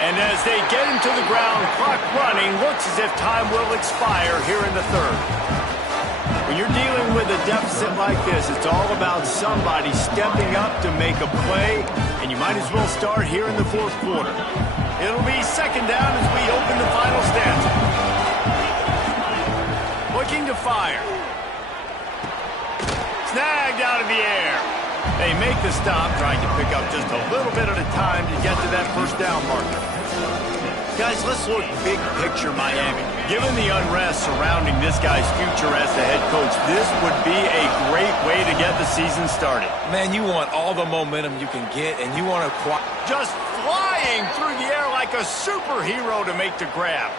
And as they get him to the ground, clock running, looks as if time will expire here in the third. When you're dealing with a deficit like this, it's all about somebody stepping up to make a play, and you might as well start here in the fourth quarter. It'll be second down as we open the final stanza. Looking to fire. Snagged out of the air. They make the stop, trying to pick up just a little bit at a time to get to that first down marker. Guys, let's look big picture Miami. Given the unrest surrounding this guy's future as the head coach, this would be a great way to get the season started. Man, you want all the momentum you can get, and you want to just flying through the air like a superhero to make the grab.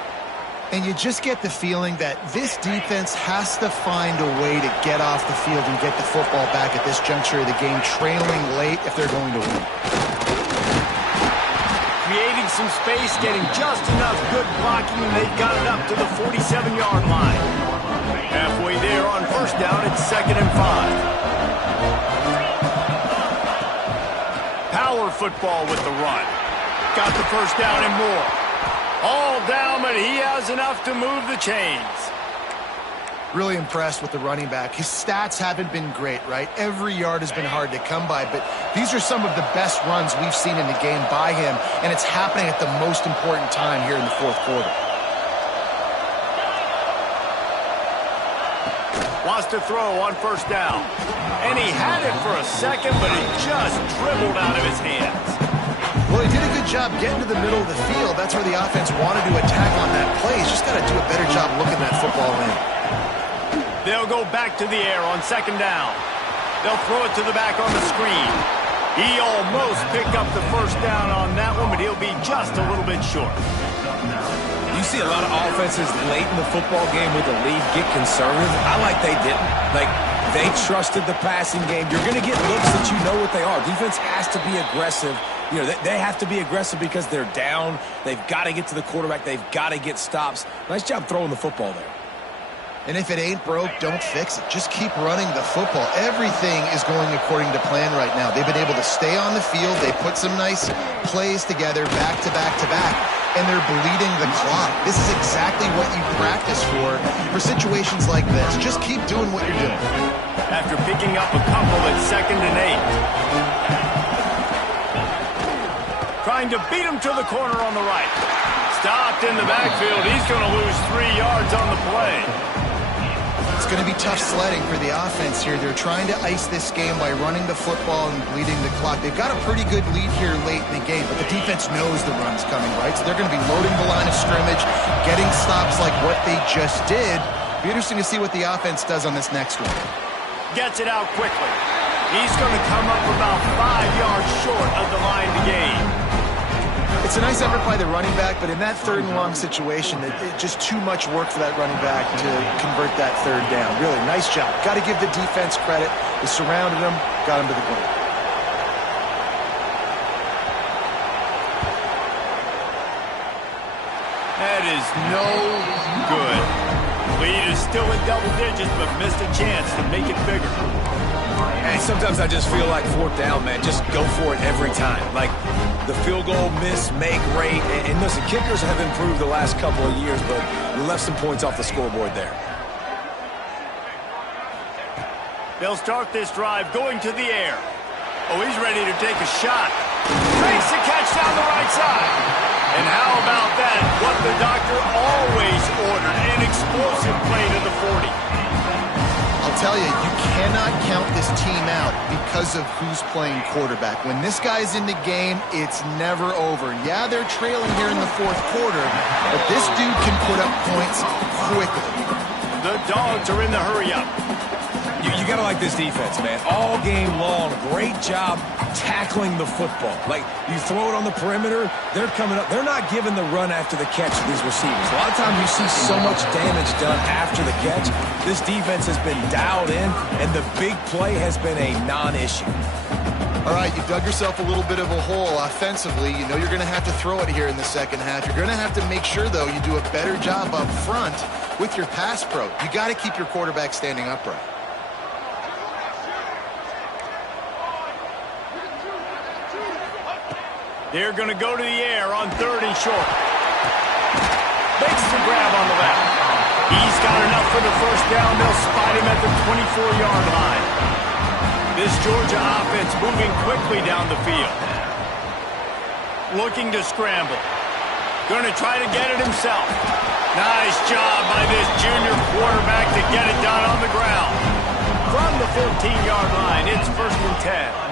And you just get the feeling that this defense has to find a way to get off the field and get the football back at this juncture of the game, trailing late if they're going to win. Creating some space, getting just enough good blocking, and they've got it up to the 47-yard line. Halfway there on first down, it's 2nd and 5. Power football with the run. Got the first down and more. All down, but he has enough to move the chains. Really impressed with the running back. His stats haven't been great, right? Every yard has been hard to come by, but these are some of the best runs we've seen in the game by him, and it's happening at the most important time here in the fourth quarter. Wants to throw on first down. And he had it for a second, but it just dribbled out of his hands. Well, he did a good job getting to the middle of the field. That's where the offense wanted to attack on that play. He's just got to do a better job looking that football in. They'll go back to the air on second down. They'll throw it to the back on the screen. He almost picked up the first down on that one, but he'll be just a little bit short. You see a lot of offenses late in the football game with a lead get conservative. I like they didn't. Like, they trusted the passing game. You're going to get looks that you know what they are. Defense has to be aggressive. You know, they have to be aggressive because they're down. They've got to get to the quarterback. They've got to get stops. Nice job throwing the football there. And if it ain't broke, don't fix it. Just keep running the football. Everything is going according to plan right now. They've been able to stay on the field. They put some nice plays together back to back to back, and they're bleeding the clock. This is exactly what you practice for situations like this. Just keep doing what you're doing. After picking up a couple at 2nd and 8. Trying to beat him to the corner on the right. Stopped in the backfield. He's going to lose 3 yards on the play. It's going to be tough sledding for the offense here. They're trying to ice this game by running the football and bleeding the clock. They've got a pretty good lead here late in the game, but the defense knows the run's coming, right? So they're going to be loading the line of scrimmage, getting stops like what they just did. Be interesting to see what the offense does on this next one. Gets it out quickly. He's going to come up about 5 yards short of the line to gain. It's a nice effort by the running back, but in that 3rd and long situation, it's just too much work for that running back to convert that 3rd down. Really, nice job. Got to give the defense credit. They surrounded him, got him to the ground. That is no good. Lead is still in double digits, but missed a chance to make it bigger. And sometimes I just feel like 4th down, man. Just go for it every time. Like, the field goal miss, make rate. And listen, kickers have improved the last couple of years, but we left some points off the scoreboard there. They'll start this drive going to the air. Oh, he's ready to take a shot. Makes the catch down the right side. And how about that? What the doctor always ordered, an explosive play to the 40. I'll tell you, you cannot count this team out because of who's playing quarterback. When this guy's in the game, it's never over. Yeah, they're trailing here in the 4th quarter, but this dude can put up points quickly. The Dogs are in the hurry-up. You got to like this defense, man. All game long, great job tackling the football. Like, you throw it on the perimeter, they're coming up. They're not giving the run after the catch to these receivers. A lot of times you see so much damage done after the catch. This defense has been dialed in, and the big play has been a non-issue. All right, you dug yourself a little bit of a hole offensively. You know you're going to have to throw it here in the second half. You're going to have to make sure, though, you do a better job up front with your pass pro. You got to keep your quarterback standing upright. They're going to go to the air on 3rd and short. Makes the grab on the left. He's got enough for the first down. They'll spot him at the 24-yard line. This Georgia offense moving quickly down the field. Looking to scramble. Going to try to get it himself. Nice job by this junior quarterback to get it done on the ground. From the 14-yard line, it's 1st and 10.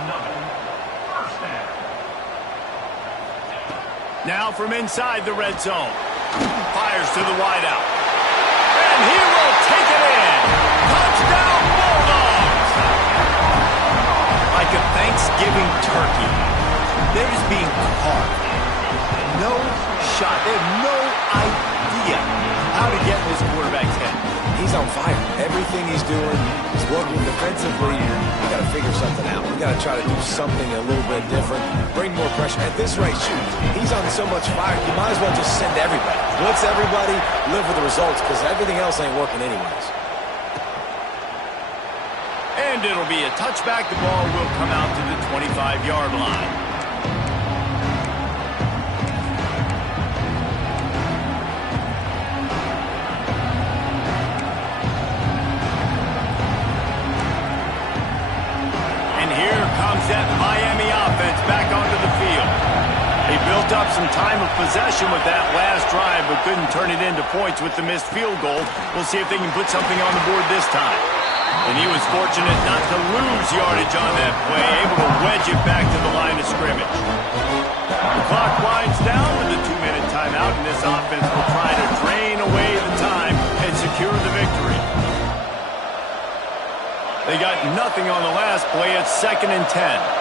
Now from inside the red zone. Fires to the wideout. And he will take it in. Touchdown, Bulldogs! Like a Thanksgiving turkey. They're just being carved. No shot. They have no idea how to get in this quarterback's head. He's on fire. Everything he's doing is working defensively. We got to figure something out. We got to try to do something a little bit different. Bring more pressure. At this rate, shoot. He's on so much fire. You might as well just send everybody. Blitz everybody. Live with the results because everything else ain't working anyways. And it'll be a touchback. The ball will come out to the 25-yard line. That Miami offense back onto the field. They built up some time of possession with that last drive, but couldn't turn it into points with the missed field goal. We'll see if they can put something on the board this time. And he was fortunate not to lose yardage on that play, able to wedge it back to the line of scrimmage. The clock winds down to the 2-minute timeout, and this offense will try to drain away the time and secure the victory. They got nothing on the last play. It's 2nd and 10.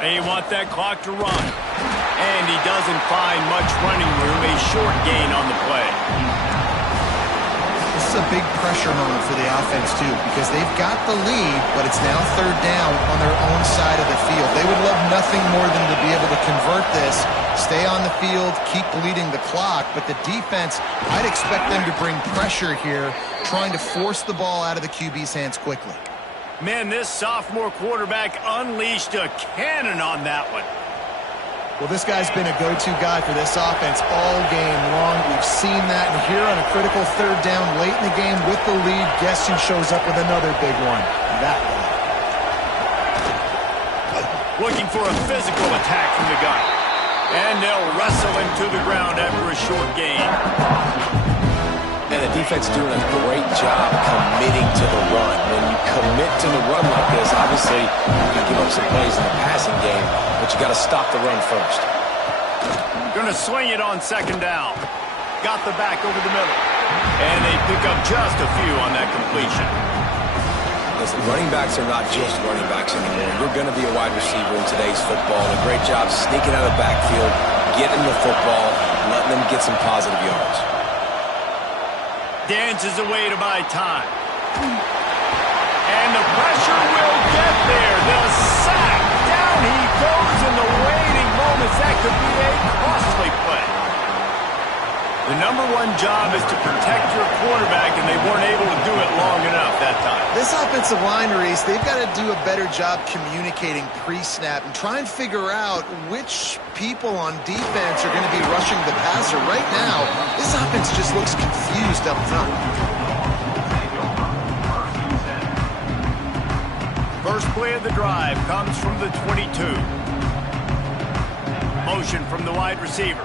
They want that clock to run. And he doesn't find much running room. A short gain on the play. This is a big pressure moment for the offense, too, because they've got the lead, but it's now 3rd down on their own side of the field. They would love nothing more than to be able to convert this, stay on the field, keep bleeding the clock, but the defense, I'd expect them to bring pressure here, trying to force the ball out of the QB's hands quickly. Man, this sophomore quarterback unleashed a cannon on that one. Well, this guy's been a go-to guy for this offense all game long. We've seen that, and here on a critical 3rd down late in the game with the lead, guess who shows up with another big one? That guy. Looking for a physical attack from the gun. And they'll wrestle him to the ground after a short gain. And the defense doing a great job committing to the run. When you commit to the run like this, obviously you can give up some plays in the passing game, but you got to stop the run first. Going to swing it on 2nd down. Got the back over the middle. And they pick up just a few on that completion. Listen, running backs are not just running backs anymore. You're going to be a wide receiver in today's football. And a great job sneaking out of the backfield, getting the football, letting them get some positive yards. Dances away to buy time. And the pressure will get there. The sack. Down he goes in the waiting moments. That could be a costly play. The #1 job is to protect your quarterback, and they weren't able to do it long enough that time. This offensive line, Reese, they've got to do a better job communicating pre-snap and try and figure out which people on defense are going to be rushing the passer. Right now, this offense just looks confused up front. First play of the drive comes from the 22. Motion from the wide receiver.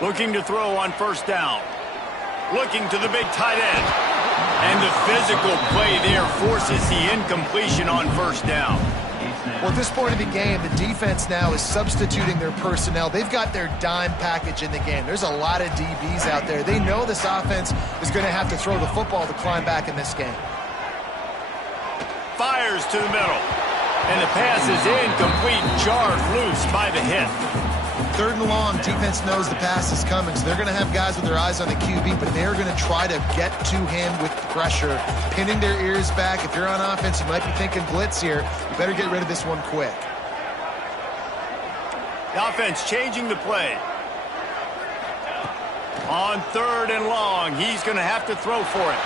Looking to throw on 1st down. Looking to the big tight end. And the physical play there forces the incompletion on 1st down. Well, at this point of the game, the defense now is substituting their personnel. They've got their dime package in the game. There's a lot of DBs out there. They know this offense is going to have to throw the football to climb back in this game. Fires to the middle. And the pass is incomplete, jarred loose by the hit. Third and long, defense knows the pass is coming, so they're going to have guys with their eyes on the QB, but they're going to try to get to him with pressure, pinning their ears back. If you're on offense, you might be thinking blitz here. You better get rid of this one quick. The offense changing the play. On third and long, he's going to have to throw for it.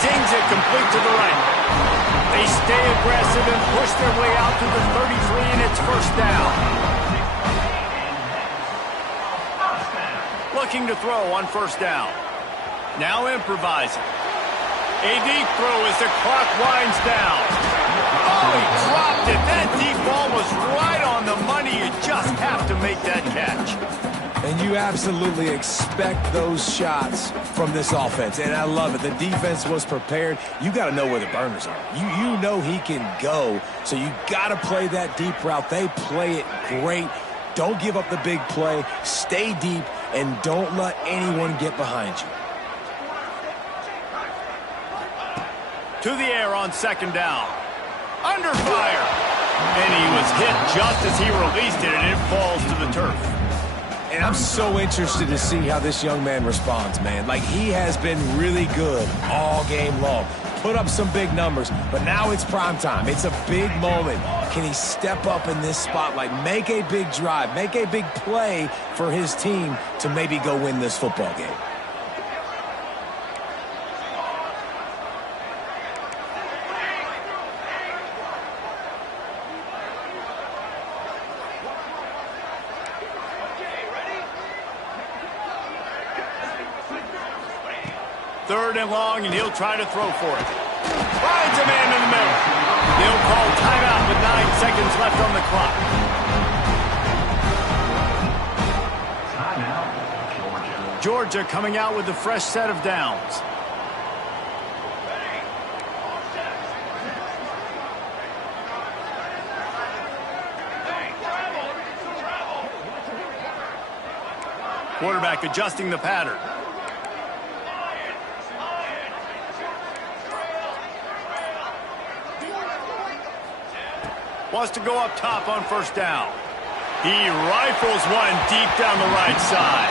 Zings it complete to the right. They stay aggressive and push their way out to the 33, and it's first down. Looking to throw on first down. Now improvising. A deep throw as the clock winds down. Oh, he dropped it. That deep ball was right on the money. You just have to make that catch. And you absolutely expect those shots from this offense. And I love it. The defense was prepared. You got to know where the burners are. You know he can go. So you got to play that deep route. They play it great. Don't give up the big play. Stay deep and don't let anyone get behind you. To the air on second down. Under fire. And he was hit just as he released it, and it falls to the turf. And I'm so interested to see how this young man responds, man. Like, he has been really good all game long. Put up some big numbers, but now it's prime time. It's a big moment. Can he step up in this spotlight, make a big drive, make a big play for his team to maybe go win this football game? Third and long, and he'll try to throw for it. Finds a man in the middle. They'll call timeout with 9 seconds left on the clock. Georgia coming out with a fresh set of downs. Quarterback adjusting the pattern. Wants to go up top on first down. He rifles one deep down the right side.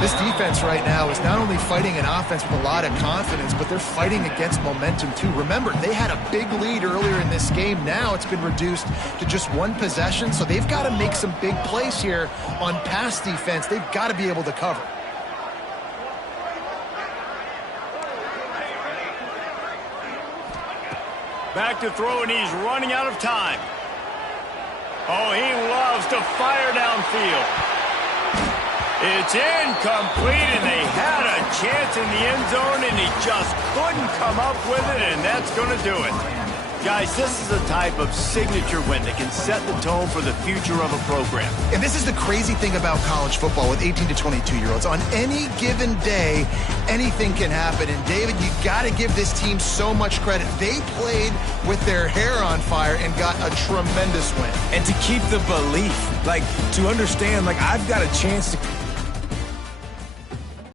This defense right now is not only fighting an offense with a lot of confidence, but they're fighting against momentum too. Remember, they had a big lead earlier in this game. Now it's been reduced to just one possession, so they've got to make some big plays here on pass defense. They've got to be able to cover. Back to throw, and he's running out of time. Oh, he loves to fire downfield. It's incomplete, and they had a chance in the end zone, and he just couldn't come up with it, and that's going to do it. Guys, this is a type of signature win that can set the tone for the future of a program. And this is the crazy thing about college football with 18 to 22-year-olds. On any given day, anything can happen. And, David, you got to give this team so much credit. They played with their hair on fire and got a tremendous win. And to keep the belief, like, to understand, like, I've got a chance to